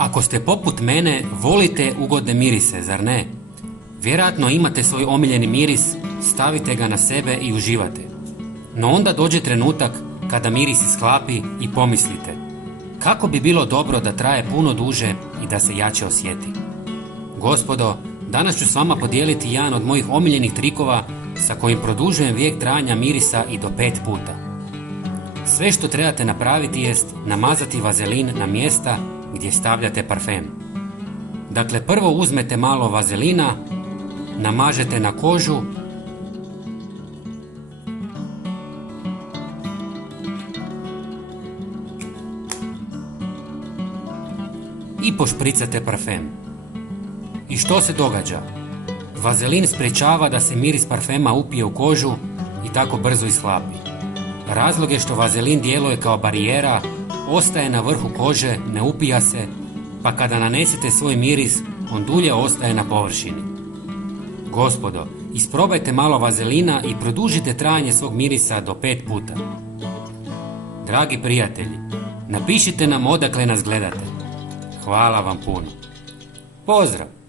Ako ste poput mene, volite ugodne mirise, zar ne? Vjerojatno imate svoj omiljeni miris, stavite ga na sebe i uživate. No onda dođe trenutak kada miris isklapi i pomislite kako bi bilo dobro da traje puno duže i da se jače osjeti. Gospodo, danas ću s vama podijeliti jedan od mojih omiljenih trikova sa kojim produžujem vijek trajanja mirisa i do 5 puta. Sve što trebate napraviti jest namazati vazelin na mjesta gdje stavljate parfem. Dakle, prvo uzmete malo vazelina, namažete na kožu i pošpricate parfem. I što se događa? Vazelin sprječava da se miris parfema upije u kožu i tako brzo ishlapi. Razlog je što vazelin djeluje kao barijera, ostaje na vrhu kože, ne upija se, pa kada nanesete svoj miris, on dulje ostaje na površini. Gospodo, isprobajte malo vazelina i produžite trajanje svog mirisa do 5 puta. Dragi prijatelji, napišite nam odakle nas gledate. Hvala vam puno. Pozdrav!